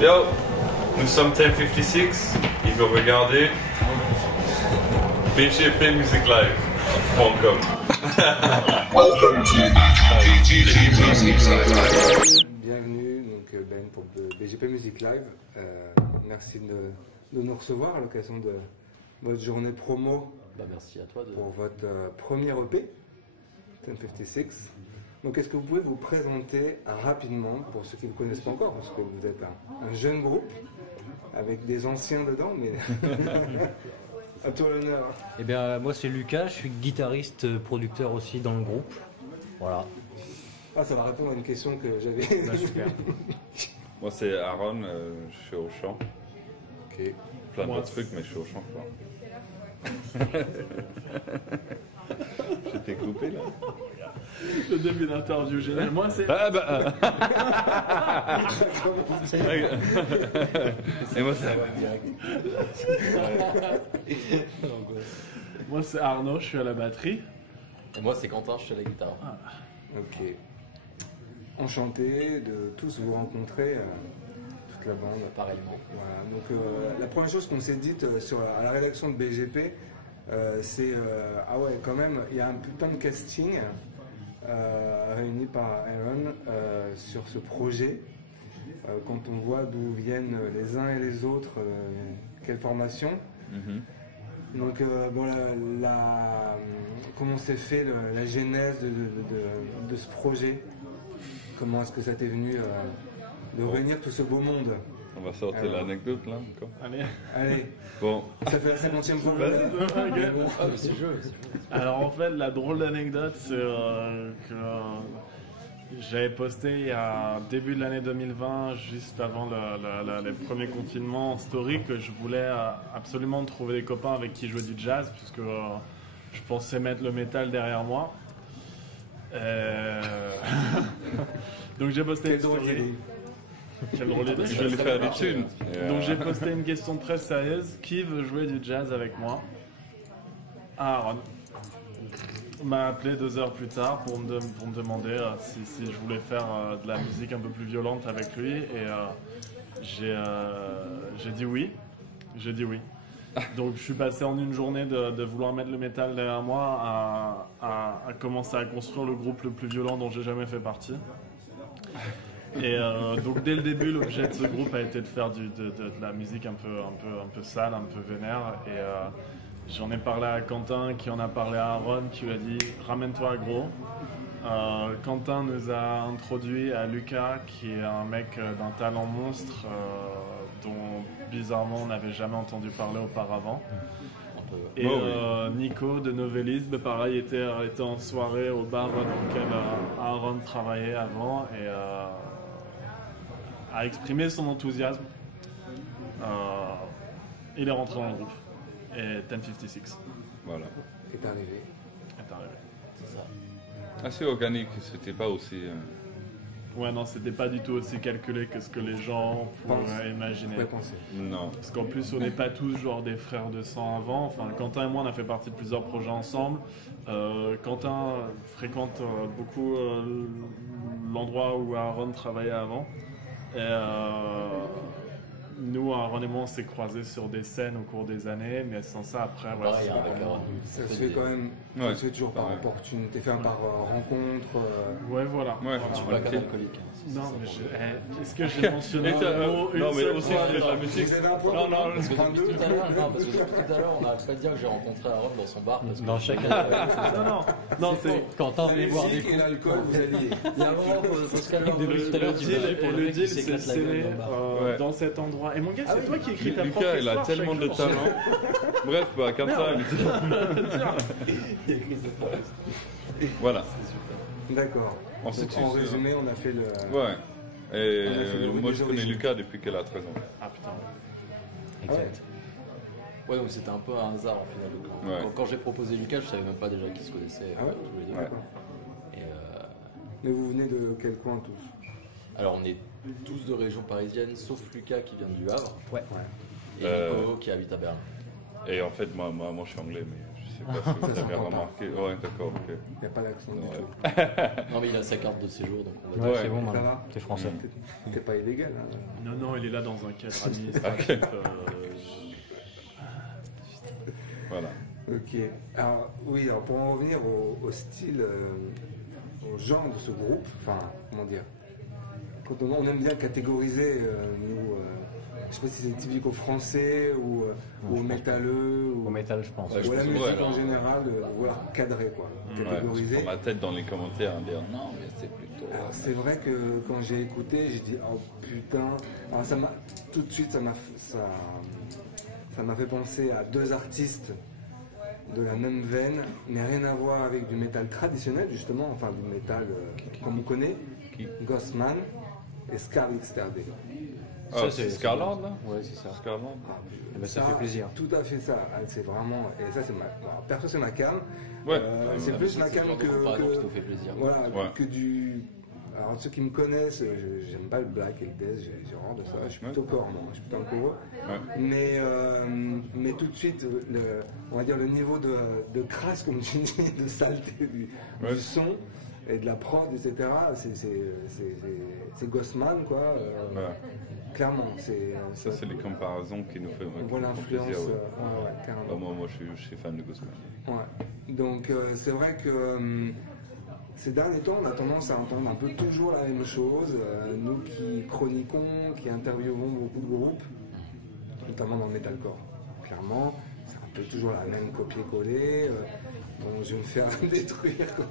Yo, nous sommes 1056, il faut regarder bgpmusiclive.com. Bienvenue donc Ben pour BGP Music Live. Merci de nous recevoir à l'occasion de votre journée promo. Merci à toi pour votre premier EP, 1056. Donc est-ce que vous pouvez vous présenter rapidement pour ceux qui ne vous connaissent pas encore, parce que vous êtes un jeune groupe avec des anciens dedans, mais à toi l'honneur. Eh bien moi c'est Lucas, je suis guitariste, producteur aussi dans le groupe. Voilà. Ah, ça va répondre à une question que j'avais. Bah, super. Moi c'est Aaron, je suis au chant. Ok. Plein de trucs, mais je suis au chant quoi. J'étais coupé là. Le début d'interview génial. Moi c'est. Et moi c'est. Moi c'est Arnaud, je suis à la batterie. Et moi c'est Quentin, je suis à la guitare. Ok. Enchanté de tous vous rencontrer, toute la bande. Pareillement. Voilà. Donc la première chose qu'on s'est dite à la rédaction de BGP, c'est ah ouais, quand même, il y a un putain de casting réuni par Aaron sur ce projet. Quand on voit d'où viennent les uns et les autres, quelle formation. Donc bon, comment s'est fait la genèse de ce projet? Comment est-ce que ça t'est venu de réunir tout ce beau monde? On va sortir l'anecdote là encore. Allez. Bon. Ça fait la 50e fois. C'est jeu. Alors en fait, la drôle d'anecdote, c'est que j'avais posté il y a début de l'année 2020, juste avant les premiers confinements en story, que je voulais absolument trouver des copains avec qui jouer du jazz, puisque je pensais mettre le métal derrière moi. Donc j'ai posté une story. Quelle drôle d'idée. Je vais lui faire des thunes. Donc j'ai posté une question très sérieuse. Qui veut jouer du jazz avec moi? Aaron m'a appelé 2 heures plus tard pour me demander si je voulais faire de la musique un peu plus violente avec lui. Et j'ai dit oui. J'ai dit oui. Donc je suis passé en une journée de vouloir mettre le métal derrière moi à commencer à construire le groupe le plus violent dont j'ai jamais fait partie. Et donc dès le début, l'objet de ce groupe a été de faire de la musique un peu sale, un peu vénère. Et j'en ai parlé à Quentin, qui en a parlé à Aaron, qui lui a dit « ramène-toi gros ». Quentin nous a introduit à Lucas, qui est un mec d'un talent monstre, dont bizarrement on n'avait jamais entendu parler auparavant. Et Nico de Novelisme, pareil, était en soirée au bar dans lequel Aaron travaillait avant et a exprimé son enthousiasme. Il est rentré dans le groupe. Et 1056. Voilà. Est arrivé. C'est ça. Assez organique, c'était pas aussi. Ouais, non, c'était pas du tout aussi calculé que ce que les gens pourraient imaginer. Non. Parce qu'en plus, on n'est pas tous genre des frères de sang avant. Enfin, Quentin et moi, on a fait partie de plusieurs projets ensemble. Quentin fréquente beaucoup l'endroit où Aaron travaillait avant. Et nous, Aaron et moi, on s'est croisés sur des scènes au cours des années, mais sans ça, après, ouais, pareil, avec Aaron. Ça se fait quand même, ça se fait toujours par opportunité, par rencontre. Ouais, voilà. Ouais, Tu vois qu'un alcoolique. Non, mais est-ce que j'ai mentionné un mot une non, mais seule aussi fois tu fais de la musique. Vous avez un point Non, commun non, Parce que depuis tout à l'heure, on a pas dire que j'ai rencontré Aaron dans son bar. Parce que Dans chacun. Non, c'est Quentin La venait voir des musique et coups. l'alcool, vous alliez. il y a un moment où faut se calmer. Depuis tout à l'heure, tu disais pour le le mec qui deal, s'éclate c'est la gueule scellé dans le bar. dans cet endroit. Et mon gars, c'est toi qui écris ta propre Lucas, il a histoire tellement chaque de jour. talent. Bref, bah, comme ça, voilà. D'accord. On s'est Donc, en tués, résumé, on a fait le. Ouais. Et On a fait le moi, je connais origines. Lucas depuis qu'elle a 13 ans. Ah putain. Exact. Ouais, donc c'était un peu un hasard en final. Ouais. Quand j'ai proposé Lucas, je savais même pas déjà qu'ils se connaissaient Ah ouais tous les deux. Ouais. Et, Mais vous venez de quel coin tous? alors on est tous de région parisienne, sauf Lucas qui vient du Havre Ouais. et Nico qui habite à Berlin. Et en fait, moi je suis anglais, mais je sais pas si vous avez remarqué. Ouais, d'accord, ok. Il n'y a pas d'accent du Ouais. tout. Non, mais il a sa carte de séjour, donc on va Ouais, Ouais. c'est bon, Ça maintenant. va T'es français. T'es pas illégal. Hein. Non, non, il est là dans un cadre administratif. Voilà. Ok. Alors, oui, alors pour en revenir au style, au genre de ce groupe, enfin, comment dire, quand on aime bien catégoriser, nous, je sais pas si c'est typique aux français ou aux métalleux ou Au métal, je pense. Ouais, je ou à la pense que musique ouais, en alors. général, vouloir cadrer quoi, Ouais, je catégoriser. prends ma tête dans les commentaires à dire non, mais c'est plutôt. Alors c'est vrai que quand j'ai écouté, j'ai dit oh putain. Alors ça m'a tout de suite ça m'a fait penser à deux artistes de la même veine, mais rien à voir avec du métal traditionnel justement, enfin du métal comme on connaît, Ghostman et Scarlet Sterday. Ah, c'est Scarlord là. Ouais, c'est ça. Scarlord. Eh ben, ça fait plaisir. Tout à fait ça. Ah, c'est vraiment et ça c'est ma alors, perso c'est ma cam. Ouais. C'est plus ma C'est cam le genre de comparaison qui nous fait plaisir. voilà, Ouais. que du. Alors ceux qui me connaissent, j'aime pas le black et le death, j'ai horreur de ça. Je suis plutôt corps, moi, je suis plutôt un corps. Ouais. Mais tout de suite, on va dire le niveau de crasse, comme tu dis, de saleté du son et de la prod, etc. C'est Ghostman, quoi. Voilà. Clairement, Ça, c'est les comparaisons qui nous font on voit l'influence. plaisir. Ouais. Ouais, carrément. Bah, moi, je suis fan de Ghostman. Ouais. Donc c'est vrai que ces derniers temps, on a tendance à entendre un peu toujours la même chose. Nous qui chroniquons, qui interviewons beaucoup de groupes, notamment dans le metalcore. Clairement, c'est un peu toujours la même copier-coller. Bon, je vais me faire détruire quoi,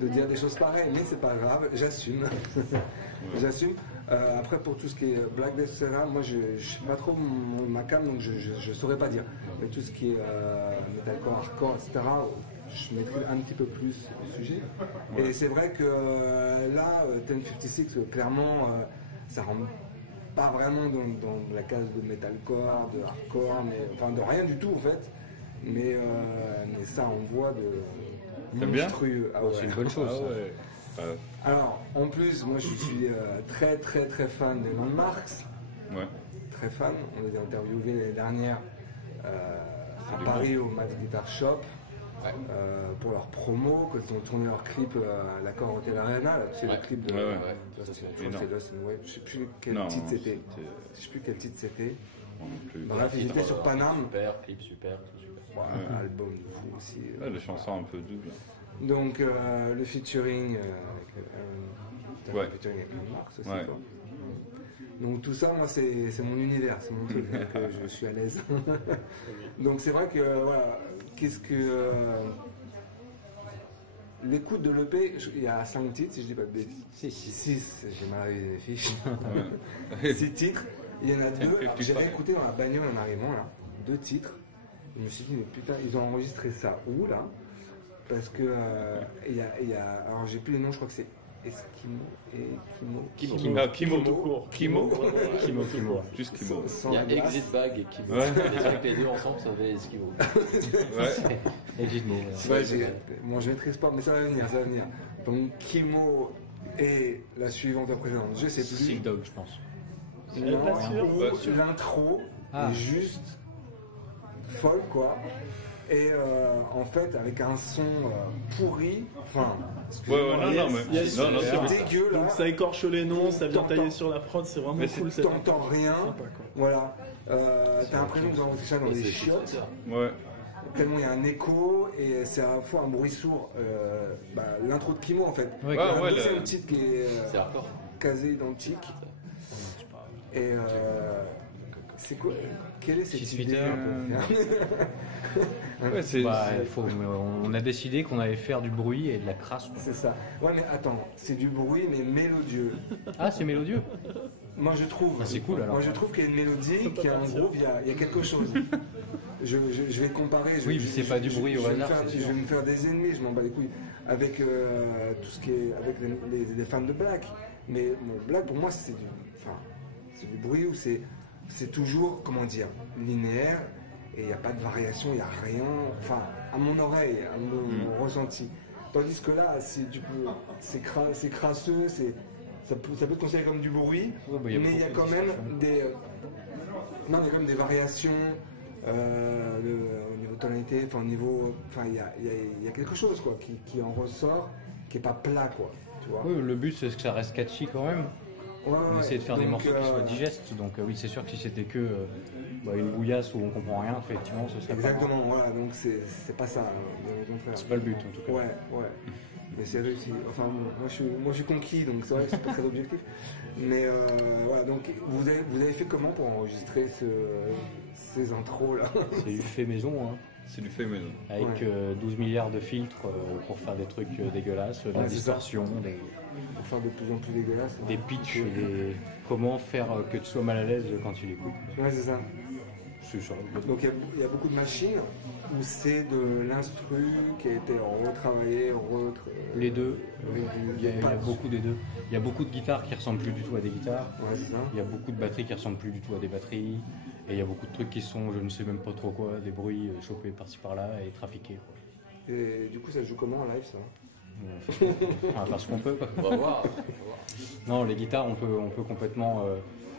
de dire des choses pareilles, mais c'est pas grave, j'assume. J'assume. Après, pour tout ce qui est Black Death, etc., moi je sais pas trop ma cam, donc je saurais pas dire. Mais tout ce qui est metalcore, hardcore, etc., je maîtrise un petit peu plus le sujet. Ouais. Et c'est vrai que là, 1056, clairement, ça rentre pas vraiment dans la case de metalcore, de hardcore, mais enfin de rien du tout en fait. Mais ça envoie de T'aimes bien monstrueux. Ah ouais. C'est une bonne chose. Ah ça. ouais. Alors, en plus, moi je suis très très très fan des Landmarks, Ouais. très fan. On les a interviewés l'année dernière à des Paris au Mad Guitar Shop Ouais. pour leur promo, quand ils ont tourné leur clip à l'accord Hotel Arena, là, c'est Ouais. le clip de. Ouais, ouais. Je crois que c'est énorme. Lost in Way. Je sais plus quel Non, titre c'était. c'était- Je sais plus quel titre c'était. Moi non plus. Bref, ils étaient sur Paname. Super, clip super, tout super. Ouais, album de fou aussi. Ouais, les chansons un peu doubles. Donc le featuring avec Aaron, Ouais. le featuring avec Landmarks aussi. Ouais. Quoi. Donc tout ça, moi, c'est mon univers, c'est mon truc, donc je suis à l'aise. Donc c'est vrai que, voilà, qu'est-ce que... l'écoute de l'EP, il y a 5 titres, si je dis pas de bêtises. 6, j'ai mal révisé les fiches. Ouais. 6 titres, il y en a 2. Alors, j'ai 55. réécouté dans la bagnole en arrivant, là, 2 titres. Je me suis dit, mais putain, ils ont enregistré ça où, là? Parce que, il y a... Alors j'ai plus les noms, je crois que c'est Eskimo et Kimo. Ah, Kimo tout court. Kimo. Kimo. Juste Kimo. Sans Il y a la glace. Exit Bag et Kivo. Ouais. Les deux ensemble, ça fait Esquivo. Ouais. Et j'ai dit, Ouais, bon, je maîtrise pas, mais ça va venir, ça va venir. Donc Kimo et la suivante précédente, je sais plus. Sick Dog, je pense. Non, Pas sûr. ou Pas sûr. l'intro Ah. est juste folle, quoi. Et en fait, avec un son pourri, enfin, Ouais, ouais, non, non, mais. Yes, Non, non, yes. c'est vrai. dégueu là. Donc ça écorche les noms, ça vient T'entends. tailler sur la prod, c'est vraiment Mais c'est- cool. c'est T'entends rien, sympa, quoi. voilà. T'as l'impression qu'ils ont enregistré ça dans Ouais, des c'est chiottes. Ouais. Tellement il y a un écho et c'est à la fois un bruit sourd. L'intro de Kimo en fait. Ouais, Il y a ouais, un deuxième le- titre qui est C'est hardcore. quasi identique. Et c'est quoi? Quelle est cette Six idée Feet Ouais, c'est. Bah, on a décidé qu'on allait faire du bruit et de la crasse. quoi. C'est ça. Ouais, mais attends, c'est du bruit mais mélodieux. Ah, c'est mélodieux. Moi je trouve. Ah, c'est cool, alors. Moi je trouve qu'il y a une mélodie, qu'il y a un groove, il y a quelque chose. Je vais comparer. Oui, mais c'est pas du bruit au je vais me hasard, faire- c'est Je sûr. vais me faire des ennemis, je m'en bats les couilles. Avec tout ce qui est. Avec les fans de Black. Mais bon, Black pour moi c'est du. Enfin, c'est du bruit où c'est toujours, comment dire, linéaire. Et il n'y a pas de variation, il n'y a rien. Enfin, à mon oreille, à mon ressenti. Tandis que là, c'est crasseux, ça peut être considéré comme du bruit, Ouais, bah, il y a mais il y a beaucoup quand de même distorsions. des. Non, il y a quand même des variations. Au niveau tonalité, enfin il y a quelque chose quoi qui en ressort, qui est pas plat quoi, tu vois. Oui, le but c'est que ça reste catchy quand même. On essaie de faire des morceaux qui soient digestes, donc oui, c'est sûr que si c'était que une bouillasse où on comprend rien, effectivement, ce serait exactement, voilà, donc c'est pas ça, au contraire. C'est pas le but en tout cas. Ouais. Mais c'est réussi. Enfin, moi je suis conquis, donc c'est vrai que c'est pas très objectif. Mais voilà, donc vous avez fait comment pour enregistrer ces intros là? C'est du fait maison, hein. C'est du fait maison. Avec 12 milliards de filtres pour faire des trucs dégueulasses, de la distorsion, pour faire de plus en plus dégueulasse. Des pitchs, comment faire que tu sois mal à l'aise quand tu l'écoutes. Ouais, c'est ça. C'est ça. Donc il y a beaucoup de machines où c'est de l'instru qui a été retravaillé, les deux. Il y a beaucoup des deux. Il y a beaucoup de guitares qui ressemblent plus du tout à des guitares. Ouais, c'est ça. Il y a beaucoup de batteries qui ressemblent plus du tout à des batteries. Et il y a beaucoup de trucs qui sont, je ne sais même pas trop quoi, des bruits chopés par-ci par-là et trafiqués. Quoi. Et du coup, ça joue comment en live ça? On va faire ce qu'on peut. Quoi. On va voir. Non, les guitares, on peut complètement.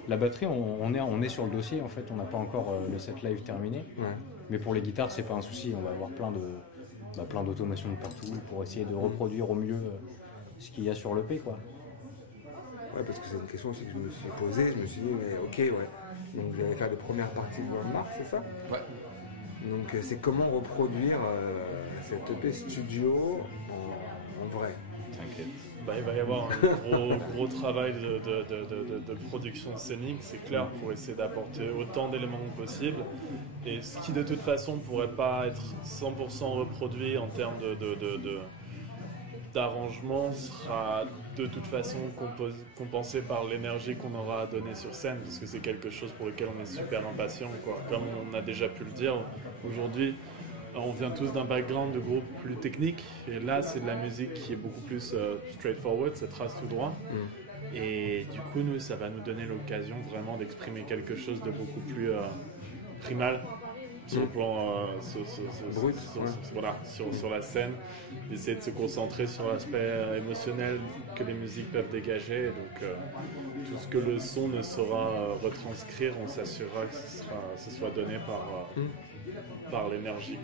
La batterie, on est sur le dossier en fait. On n'a pas encore le set live terminé. Ouais. Mais pour les guitares, c'est pas un souci. On va avoir plein d'automation de partout pour essayer de reproduire au mieux ce qu'il y a sur l'EP, quoi. Ouais, parce que c'est une question aussi que je me suis posée. Je me suis dit, mais ok, ouais. Donc vous allez faire les premières parties du mois de mars, c'est ça? Ouais. Donc c'est comment reproduire cette EP studio en vrai? T'inquiète. Bah, il va y avoir un gros travail de production scénique, c'est clair, pour essayer d'apporter autant d'éléments que possible. Et ce qui de toute façon pourrait pas être 100% reproduit en termes d'arrangement sera de toute façon compensé par l'énergie qu'on aura à donner sur scène, parce que c'est quelque chose pour lequel on est super impatient, quoi. Comme on a déjà pu le dire, aujourd'hui, on vient tous d'un background de groupe plus technique, et là c'est de la musique qui est beaucoup plus straightforward, ça trace tout droit. Et du coup, nous, ça va nous donner l'occasion vraiment d'exprimer quelque chose de beaucoup plus primal sur le plan brut, sur la scène, d'essayer de se concentrer sur l'aspect émotionnel que les musiques peuvent dégager. Donc tout ce que le son ne saura retranscrire, on s'assurera que ce soit donné par l'énergie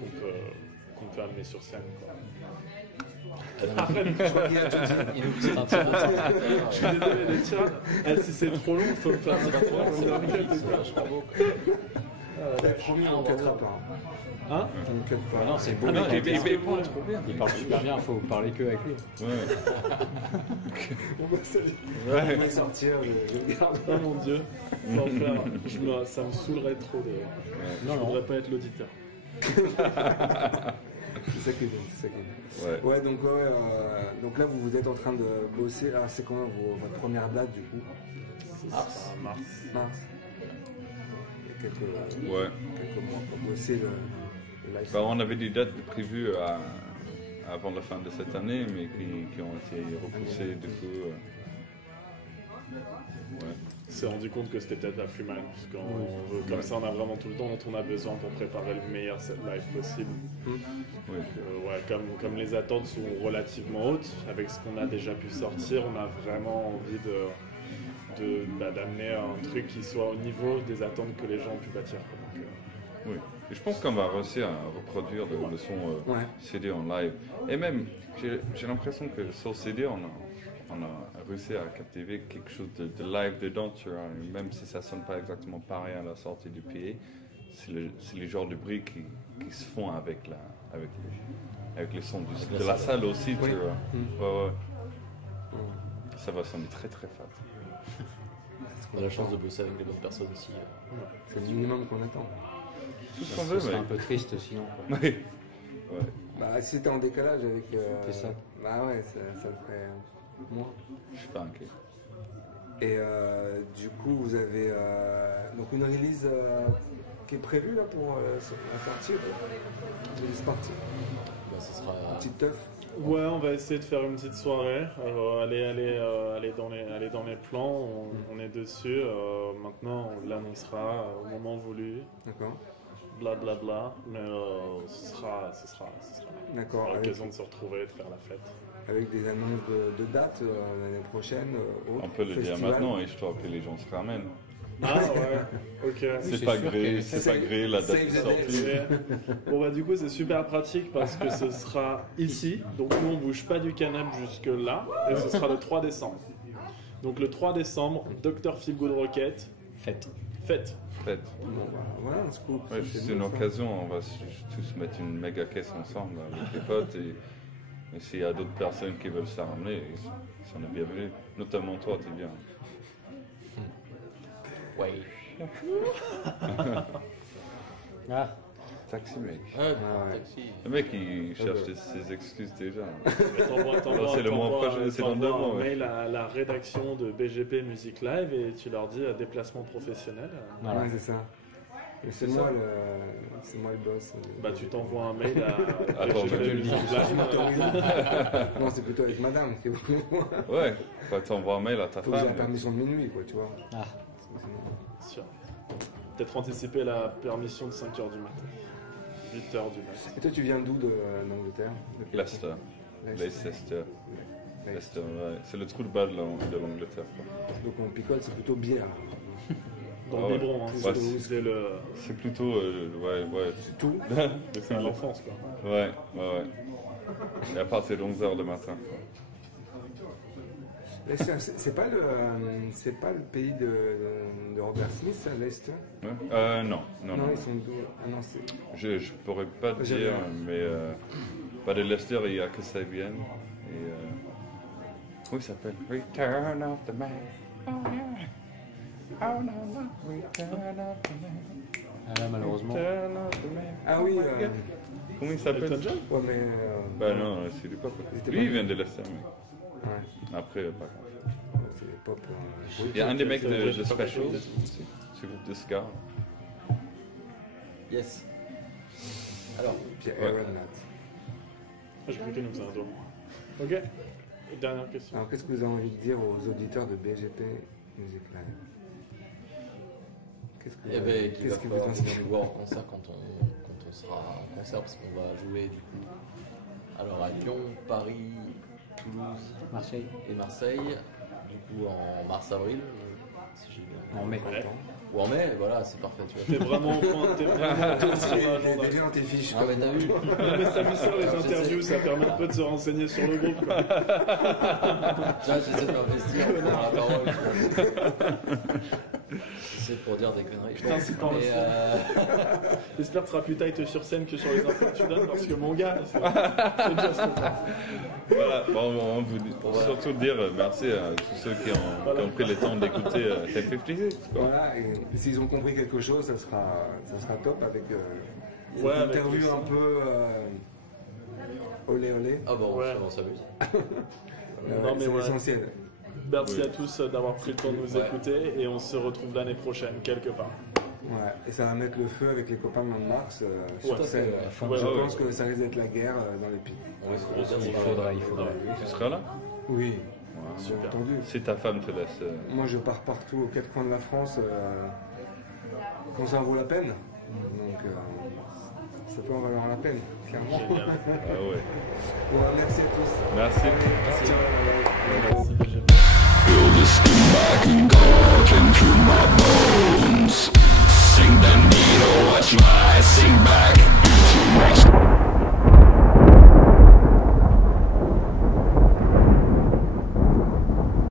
qu'on peut amener sur scène, quoi. Il nous pousse un tirade. Je suis désolé, les tirades. Si c'est trop long, il faut me faire C'est beau. T'as promis, on ne cuttera pas. Hein? On ne cut pas. Non, c'est beau. Ah non, Trop bien. Il parle super bien, il faut parler que avec lui. On va sortir, je garde. Oh mon dieu, sans faire, ça me saoulerait trop de. Je ne voudrais pas être l'auditeur. C'est ça qui est bien. Ouais, donc là vous êtes en train de bosser. Ah, c'est quand votre première date du coup? Mars. Mars. Il y a quelques mois pour bosser le live. Bah, on avait des dates prévues avant la fin de cette année, mais qui ont été repoussées du coup. On s'est rendu compte que c'était peut-être la plus mal, parce que comme ça on a vraiment tout le temps dont on a besoin pour préparer le meilleur set live possible. Comme les attentes sont relativement hautes, avec ce qu'on a déjà pu sortir, on a vraiment envie d'amener un truc qui soit au niveau des attentes que les gens ont pu bâtir. Oui, et je pense qu'on va réussir à reproduire le son CD en live. Et même, j'ai l'impression que sur CD, on a réussi à captiver quelque chose de live dedans, tu vois. Même si ça sonne pas exactement pareil à la sortie du PA, c'est le genre de bruit qui se font avec les sons de la salle aussi, tu vois. Ouais. Ça va sonner très très fat. On a la chance de bosser avec des bonnes personnes aussi. C'est le minimum qu'on attend. Tout ce qu'on veut, C'est un peu triste sinon. Quoi. Ouais. Bah, si t'es en décalage avec. C'est ça. Bah ouais, ça le ferait moins. Je suis pas inquiet. Et du coup, vous avez donc une release qui est prévue là pour la sortie. Release party. Bah, ce sera. Petite teuf. Ouais, on va essayer de faire une petite soirée. Aller dans les plans, on est dessus. Maintenant, on l'annoncera au moment voulu. D'accord. Blablabla, mais ce sera D'accord. l'occasion de se retrouver, de faire la fête. Avec des annonces de dates l'année prochaine. On peut le dire maintenant, histoire que les gens se ramènent. Ah ouais, ok. C'est pas gré, la date de sortie. Bon bah du coup c'est super pratique parce que ce sera ici, donc nous on bouge pas du canapé jusque là, et ce sera le 3 décembre. Donc le 3 décembre, Dr Feel Good Rocket, fête. Bon, bah, voilà, on se coupe. Ouais, c'est une occasion, on va tous mettre une méga caisse ensemble avec les potes et s'il y a d'autres personnes qui veulent s'en ramener, ils sont les bienvenus. Notamment toi, t'es bien. Ouais. Ah, Taxi mec. Ouais, taxi. Le mec il cherche ses excuses déjà. C'est le mois prochain, c'est dans 2 mois. Un mail à la rédaction de BGP Music Live et tu leur dis déplacement professionnel. Ouais, c'est ça. C'est moi le boss. Bah tu t'envoies un mail à Attends, BGP Music Live. Non, c'est plutôt avec madame. Ouais, t'envoies un mail à ta Faut que j'ai femme. la permission de minuit, quoi, tu vois. ah. Sûr. Peut-être anticiper la permission de 5h du matin. 8h du matin. Et toi, tu viens d'où d'Angleterre? Leicester. Leicester. Ouais. C'est le trou de balle de l'Angleterre. Donc on picole, c'est plutôt bière. Dans le biberon, hein. Bah, c'est c'est plutôt... ouais. C'est tout. c'est à l'enfance quoi. Ouais. Et à partir de 11h le matin. Leicester, c'est pas le pays de Robert Smith, ça, Leicester? Non. Ils sont d'où? Ah non, c'est... Je pourrais pas te dire, mais pas de Leicester, il y a que ça vienne. Et comment il s'appelle? Return of the Man. Oh yeah. Oh no, Return of the Man. Ah là, malheureusement. Return of the Man. Ah oui, Comment il s'appelle? Elton John? ouais, mais... Bah non, c'est du pop. Lui, il vient de Leicester, mais Ouais, après, pas grand. c'est les pop... Il y a un des mecs de Special aussi, ce groupe de ska. Yes. Alors, Puis Ouais. Aaron Matt. Je crois que nous faisons un tour. Ok. Et dernière question. Alors, qu'est-ce que vous avez envie de dire aux auditeurs de BGP Music Live? eh ben, qu'il va qu'est-ce que falloir vous venir pensez? nous voir en concert quand on sera en concert parce qu'on va jouer du coup. Alors à Lyon, Paris, Toulouse, Marseille. et Marseille. Du coup en mars-avril, si j'ai bien. En mai. Ouais. Ou en mai, voilà, c'est parfait. Tu vois. T'es vraiment au point, t'es vraiment au point sur l'agenda. T'es bien dans tes fiches. Ah, mais t'as vu? Non, mais ça lui sert les Alors, interviews, ça permet un peu de se renseigner sur le groupe. Quoi. Tu vois, j'essaie de m'investir dans la parole. J'essaie pour dire des conneries. Putain, c'est pas Et J'espère que tu seras plus tight sur scène que sur les infos que tu donnes parce que mon gars, c'est déjà ce qu'on fait. Voilà, bon, on vous dit, surtout dire merci à tous ceux qui ont pris le temps d'écouter 1056. Voilà, et s'ils ont compris quelque chose, ça sera top avec une Ouais, avec interview le- un peu olé olé. ah bon, Ouais. on s'amuse. Non, mais c'est ouais. essentiel. Merci à tous d'avoir pris le temps de nous écouter et on se retrouve l'année prochaine quelque part. Ouais, et ça va mettre le feu avec les copains de Landmarks sur Ouais. scène. Ouais, Je ouais. pense que ça risque d'être la guerre dans les pics. On va se Il faudrait. Tu seras là? Oui, Ouais. bien entendu. Si ta femme te laisse. Moi, je pars partout aux quatre coins de la France quand ça en vaut la peine. Donc, ça peut en valoir la peine, clairement. Génial. Ah ouais. Bon, merci à tous. Merci. Ciao, bye bye. Merci, BGP. Feel the skin back and cut into my body.